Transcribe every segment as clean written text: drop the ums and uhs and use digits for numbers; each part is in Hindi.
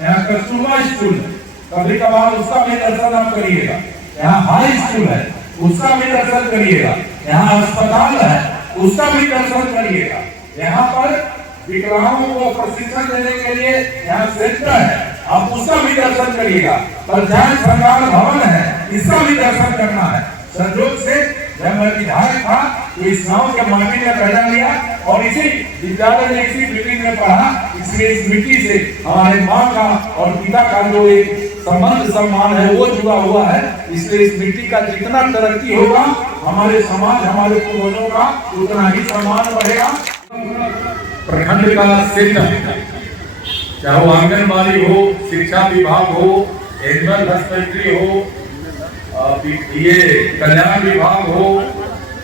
यहाँ कस्तूरबा स्कूल है, कभी कभार उसका भी दर्शन आप करिएगा। यहाँ हाई स्कूल है, उसका भी दर्शन करिएगा। यहाँ अस्पताल है, उसका भी दर्शन करिएगा। यहाँ पर विकलांगों को प्रशिक्षण देने के लिए यहाँ सेंटर है, आप उसका भी दर्शन करिएगा। पंचायत सरकार भवन है, इसका भी दर्शन करना है। संयोग से जब मैं विधायक था तो इस गांव के माटी में पैदा लिया और इसी विद्यालय में इसी बिल्डिंग में पढ़ा, इसलिए इस मिट्टी से हमारे माँ का और पिता का जो एक संबंध सम्मान है वो जुड़ा हुआ है। इसलिए इस मिट्टी का जितना तरक्की होगा हमारे समाज हमारे पूर्वजों का उतना ही सम्मान बढ़ेगा। प्रखंड का सेंटर, चाहे वो आंगनबाड़ी हो, शिक्षा विभाग हो, एनिमल हस्बेंड्री हो, ये कल्याण विभाग हो,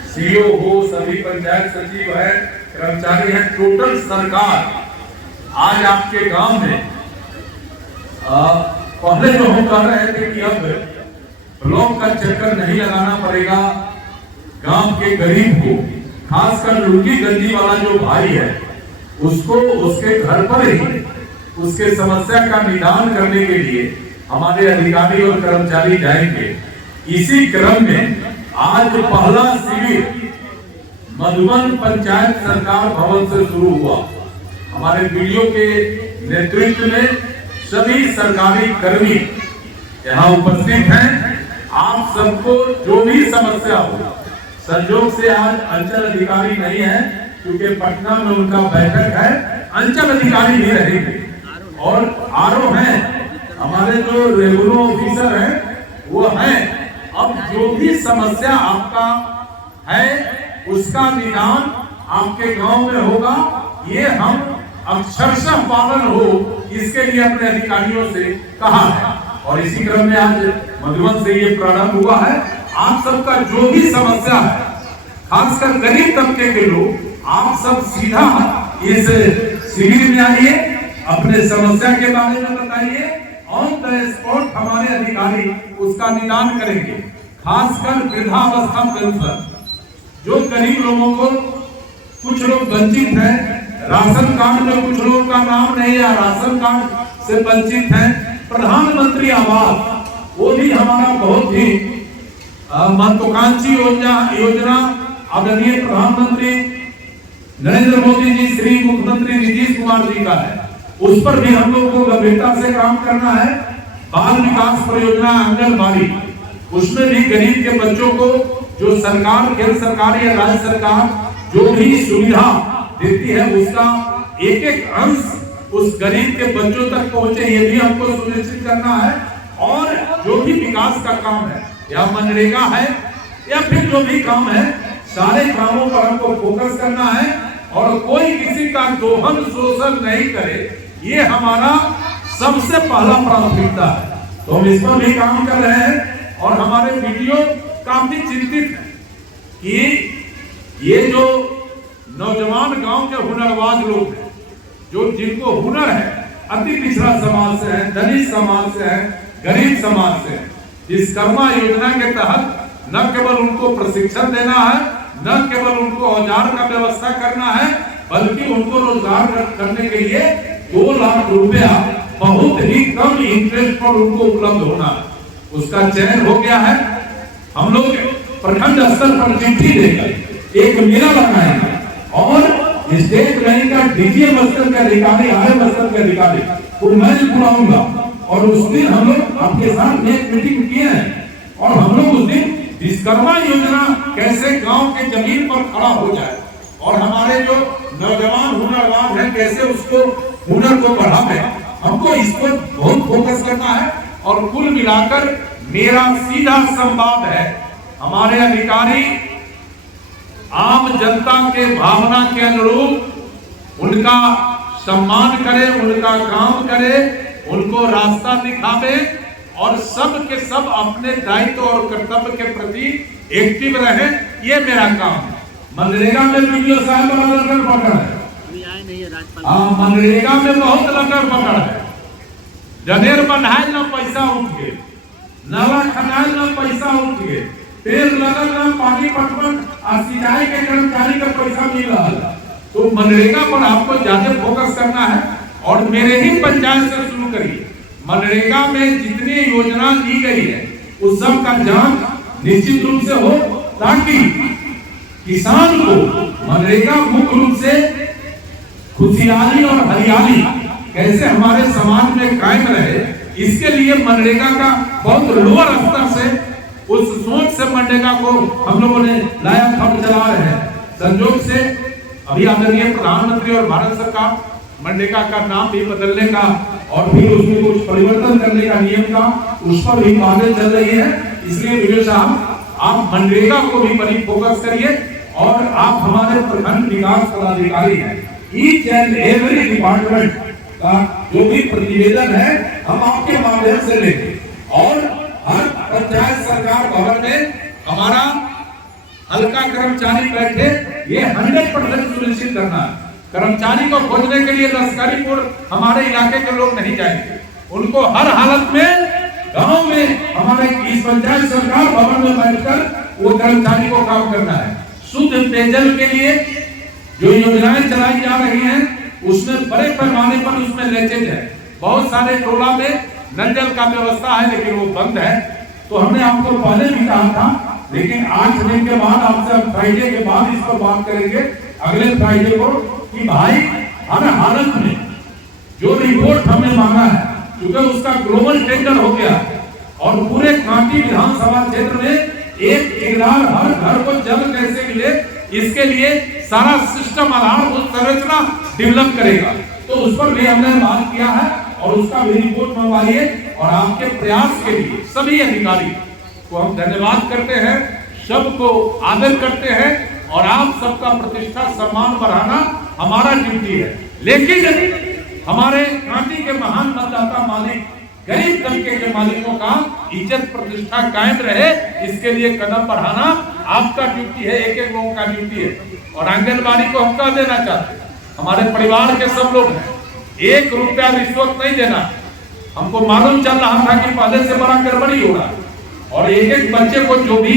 सीओ हो, सभी पंचायत सचिव है, कर्मचारी है, टोटल सरकार आज आपके गांव में पहले जो हम कह रहे थे कि अब ब्लॉक का चक्कर नहीं लगाना पड़ेगा, गांव के गरीब को, खासकर लुंगी गंजी वाला जो भाई है उसको उसके घर पर ही उसके समस्या का निदान करने के लिए हमारे अधिकारी और कर्मचारी जाएंगे। इसी क्रम में आज पहला शिविर मधुबन पंचायत सरकार भवन से शुरू हुआ। हमारे वीडियो के नेतृत्व में सभी सरकारी कर्मी यहाँ उपस्थित हैं। आप सबको जो भी समस्या हो, संयोग से आज अंचल अधिकारी नहीं है क्योंकि पटना में उनका बैठक है, अंचल अधिकारी भी रहेंगे और आरओ हैं, हमारे जो रेगुलर ऑफिसर हैं वो हैं। अब जो भी समस्या आपका है उसका निदान आपके गांव में होगा, ये हम अक्षरशः पालन हो इसके लिए अपने अधिकारियों से कहा है और इसी क्रम में आज मधुबन से ये प्रारंभ हुआ है। आप सबका जो भी समस्या है, खासकर गरीब तबके के लोग, आप सब सीधा इस शिविर में आइए, अपने समस्या के बारे में बताइए, ऑन द स्पॉट हमारे अधिकारी उसका निदान करेंगे। खासकर वृद्धावस्था पेंशन, जो गरीब लोगों को, कुछ लोग वंचित हैं, राशन कार्ड में कुछ लोगों का नाम नहीं है, राशन कार्ड से वंचित हैं। प्रधानमंत्री आवास वो भी हमारा बहुत ही महत्वाकांक्षी योजना आदरणीय प्रधानमंत्री नरेंद्र मोदी जी, श्री मुख्यमंत्री नीतीश कुमार जी का है, उस पर भी हम लोग को गंभीरता से काम करना है। बाल विकास परियोजना आंगनबाड़ी, उसमें भी गरीब के बच्चों को जो सरकार, केंद्र सरकार या राज्य सरकार जो भी सुविधा देती है उसका एक एक अंश उस गरीब के बच्चों तक पहुंचे, ये भी हमको सुनिश्चित करना है। और जो भी विकास का काम है या मनरेगा है या फिर जो भी काम है, सारे कामों पर हमको फोकस करना है और कोई किसी का दोहन शोषण नहीं करे, ये हमारा सबसे पहला प्राथमिकता है। तो हम इस पर भी काम कर रहे हैं और हमारे वीडियो काफी चिंतित है कि ये जो नौजवान गांव के हुनरबाज लोग हैं, जो जिनको हुनर है, अति पिछड़ा समाज से है, दलित समाज से है, गरीब समाज से है, विश्वकर्मा योजना के तहत न केवल उनको प्रशिक्षण देना है, न केवल उनको औजार का व्यवस्था करना है, बल्कि उनको रोजगार करने के लिए 2 लाख रुपया बहुत ही कम इंटरेस्ट पर उनको उपलब्ध होना है। उसका चयन हो गया है। हम लोग प्रखंड स्तर पर चिट्ठी देकर एक मेला लगाएंगे और स्टेट बैंक का डीजीएम स्तर के अधिकारी, आरएम स्तर के अधिकारी को मैं बुलाऊंगा और उस दिन हम लोग आपके साथ एक मीटिंग किए हैं और हम लोग उस दिन विश्वकर्मा योजना कैसे गांव के जमीन पर खड़ा हो जाए और हमारे जो नौजवान हुनरबाज हैं कैसे उसको हुनर को बढ़ावे, हमको इस पर बहुत फोकस करना है। और कुल मिलाकर मेरा सीधा संवाद है, हमारे अधिकारी आम जनता के भावना के अनुरूप उनका सम्मान करे, उनका काम करे, उनको रास्ता दिखावे और सब के सब अपने दायित्व और कर्तव्य के प्रति एक्टिव रहे, ये मेरा काम है। मनरेगा में वीडियो साहब बड़ा लटर पकड़ है, मनरेगा में बहुत लटर पकड़ है। जनेर बनाए ना पैसा उठ गए, नाला खनाए ना पैसा उठ गए, पेड़ लगल ना पानी पटवन और सिंचाई के कर्मचारी का पैसा मिल रहा है। तो मनरेगा पर आपको ज्यादा फोकस करना है और मेरे ही पंचायत से शुरू करिए। मनरेगा में जितनी योजना दी गई है उस सब का जांच निश्चित रूप से हो, ताकि किसान को मनरेगा मुख्य रूप से खुशहाली और हरियाली कैसे हमारे समाज में कायम रहे, इसके लिए मनरेगा का बहुत लोअर स्तर से उस सोच से मनरेगा को हम लोगों ने लाया फंड चला रहे हैं। संयोग से अभी आदरणीय प्रधानमंत्री और भारत सरकार मनरेगा का नाम भी बदलने का और फिर उसमें कुछ परिवर्तन करने का नियम का उस पर भी बातें चल रही है। इसलिए वीडियो साहब आप मनरेगा को भी बड़ी फोकस करिए और आप हमारे प्रखंड विकास पदाधिकारी हैं, ईच एंड एवरी डिपार्टमेंट का जो भी प्रतिवेदन है हम आपके माध्यम से लेंगे और हर पंचायत सरकार भवन में हमारा हल्का कर्मचारी बैठे, ये 100% सुनिश्चित करना है। कर्मचारी को खोजने के लिए लश्करीपुर हमारे इलाके के लोग नहीं जाएंगे, उनको हर हालत में गांव में हमारे इस पंचायत सरकार भवन में बैठकर वो कर्मचारी को काम करना है। शुद्ध पेयजल के लिए जो योजनाएं चलाई जा रही हैं उसमें बड़े पैमाने पर उसमें लीकेज है। बहुत सारे टोला में नल जल का व्यवस्था है लेकिन वो बंद है। तो हमने आपको पहले भी कहा था, लेकिन 8 दिन के बाद आपसे फ्राइडे के बाद इस पर बात करेंगे, अगले फ्राइडे को, कि भाई हर हालत में जो रिपोर्ट हमने मांगा है, क्योंकि उसका ग्लोबल टेंडर हो गया और पूरे कांटी विधानसभा क्षेत्र में एक इकरार हर घर को जल कैसे मिले, इसके लिए सारा सिस्टम आधारभूत संरचना डेवलप करेगा। तो उस पर भी हमने बात किया है और उसका भी रिपोर्ट मंगवाइए। और आपके प्रयास के लिए सभी अधिकारी को हम धन्यवाद करते हैं, सबको आदर करते हैं और आप सबका प्रतिष्ठा सम्मान बढ़ाना हमारा ड्यूटी है। लेकिन हमारे कांटी के महान मतदाता मालिक, गरीब तबके के मालिकों का इज्जत प्रतिष्ठा कायम रहे, इसके लिए कदम बढ़ाना आपका ड्यूटी है, एक एक लोगों का ड्यूटी है। और आंगनबाड़ी को हम कह देना चाहते हैं, हमारे परिवार के सब लोग हैं, 1 रुपया रिश्वत नहीं देना। हमको मालूम चल रहा था कि पहले से बड़ा गड़बड़ी हो रहा है और एक एक बच्चे को जो भी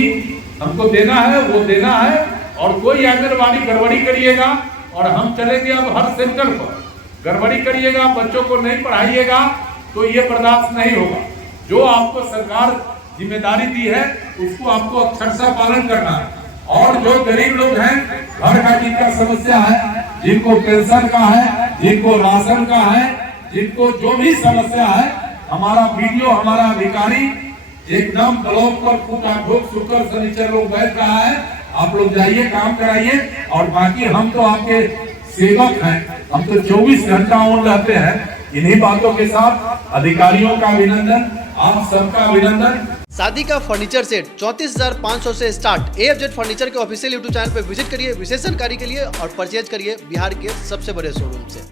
हमको देना है वो देना है। और कोई आंगनबाड़ी गड़बड़ी करिएगा और हम चलेंगे अब हर सेंटर पर, गड़बड़ी करिएगा, बच्चों को नहीं पढ़ाइएगा तो ये बर्दाश्त नहीं होगा। जो आपको सरकार जिम्मेदारी दी है उसको आपको अक्षरशः पालन करना है। और जो गरीब लोग हैं, घर का जिनका समस्या है, जिनको पेंशन का है, जिनको राशन का है, जिनको जो भी समस्या है, हमारा वीडियो, हमारा अधिकारी एकदम ब्लॉक पर फूटाफूट शुक्र शनिचर लोग बैठ रहा है। आप लोग जाइए, काम कराइए। और बाकी हम तो आपके सेवक हैं, हम तो 24 घंटा ऑन रहते हैं। इन्हीं बातों के साथ अधिकारियों का अभिनंदन, आप सबका अभिनंदन। शादी का फर्नीचर सेट 34,500 से स्टार्ट। AFZ फर्नीचर के ऑफिशियल YouTube चैनल पर विजिट करिए विशेष जानकारी के लिए और परचेज करिए बिहार के सबसे बड़े शोरूम से।